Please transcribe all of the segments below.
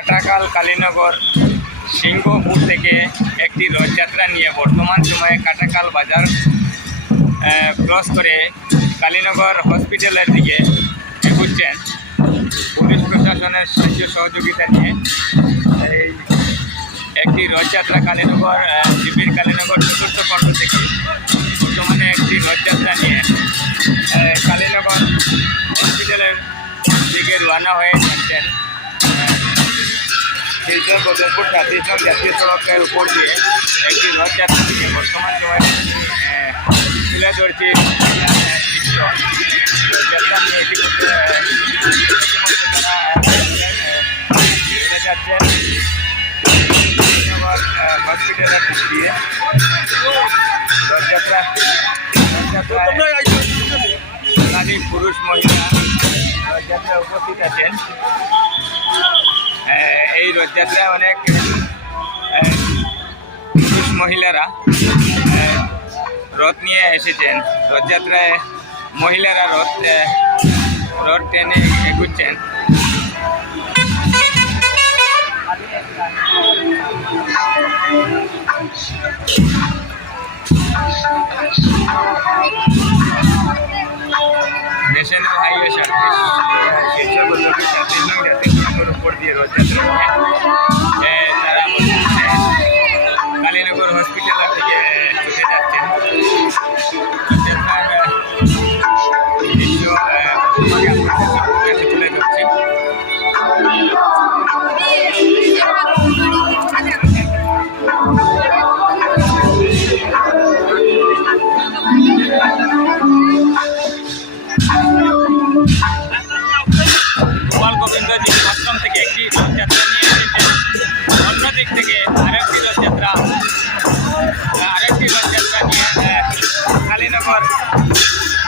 কাটাকাল কালীনগর সিংহপুর থেকে একটি রথযাত্রা নিয়ে বর্তমান সময়ে কাটাকাল বাজার ক্রস করে কালীনগর হসপিটালের দিকে এগুচ্ছেন পুলিশ প্রশাসনের সাহায্য সহযোগিতা নিয়ে। এই একটি রথযাত্রা কালীনগর শিবির কালীনগর চতুর্থ খণ্ড থেকে বর্তমানে একটি রথযাত্রা নিয়ে কালীনগর হসপিটালের দিকে রওনা হয়ে যাচ্ছেন। শিলচর বদরপুর ছাত্রীসং জাতীয় সড়কের উপর দিয়ে একটি রথযাত্রা থেকে বর্তমান সময়ে তুলে ধরছি রথযাত্রা নিয়ে এটি করতে চলে যাচ্ছেন হসপিটালের দিক দিয়ে। রথযাত্রায় নারী পুরুষ মহিলা রথযাত্রায় উপস্থিত আছেন। এই রথযাত্রায় অনেক পুরুষ মহিলারা রথ নিয়ে এসেছেন। রথযাত্রায় মহিলারা রথ টেনে এগুচ্ছেন। ন্যাশনাল হাইওয়ে শিলচর বদরপুর ছাত্রীসং জাতীয় সড়কের উপর দিয়ে রথযাত্রা তারা কালীনগর হসপিটালের দিকে ছুটে যাচ্ছেন। রথযাত্রার দৃশ্য তুলে ধরছি। গোপাল গোবিন্দজি আশ্রম থেকে একটি রথযাত্রা নিয়ে এসেছেন। অন্যদিক থেকে আরেকটি রথযাত্রা নিয়ে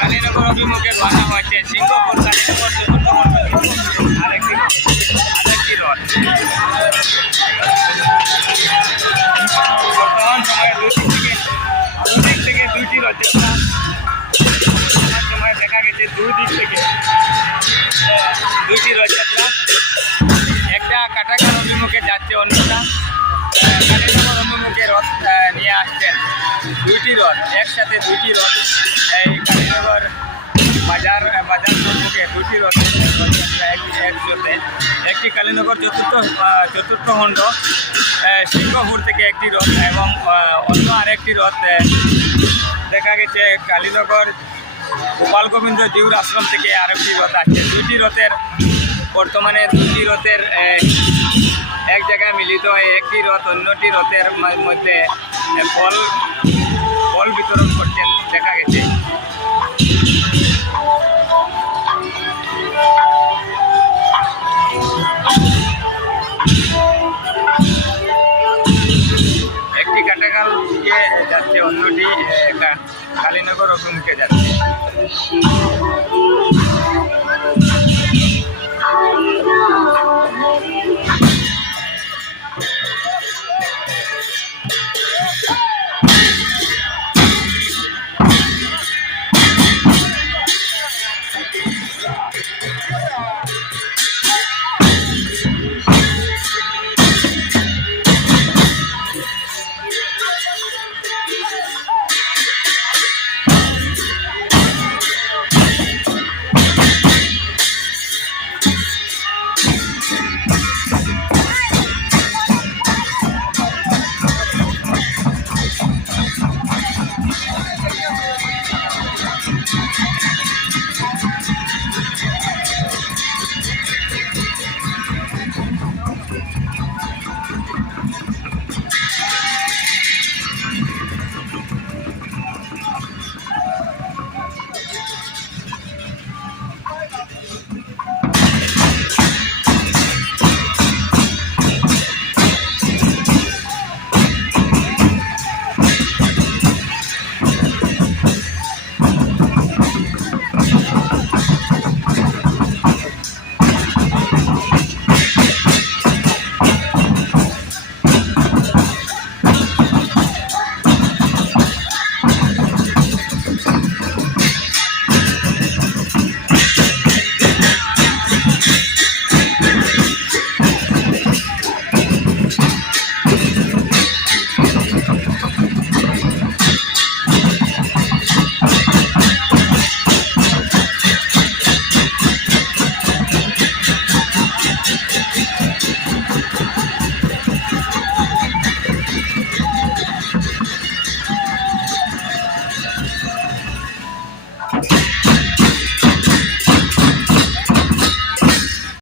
কালীনগর অভিমুখে রওনা হয়েছে। সিংহপুর কালীনগর চতুর্থ খণ্ড আরেকটি রথ। বর্তমান সময়ে দুদিক থেকে দুইটি রথযাত্রা বর্তমান সময়ে দেখা গেছে দুই দিক থেকে দুইটি রথযাত্রা। একটা কাটাকাল অভিমুখে যাচ্ছে, অন্যটা কালীনগর অভিমুখে রথ নিয়ে আসছেন। দুইটি রথ একসাথে, দুইটি রথ এই কালীনগর বাজার সম্মুখে দুটি রথযাত্রা একসাথে। একটি কালীনগর চতুর্থ খণ্ড সিংহপুর থেকে একটি রথ এবং অন্য আরেকটি রথ দেখা গেছে কালীনগর গোপাল গোবিন্দ জিউর আশ্রম থেকে আরেকটি রথ আসছে। বর্তমানে দুটি রথের এক জায়গায় মিলিত হয়ে একটি রথ অন্যটি রথের মধ্যে ফল বিতরণ করছেন দেখা গেছে। একটি কাটাকাল দিকে যাচ্ছে, অন্যটি কালীনগর অভিমুখে যাচ্ছে।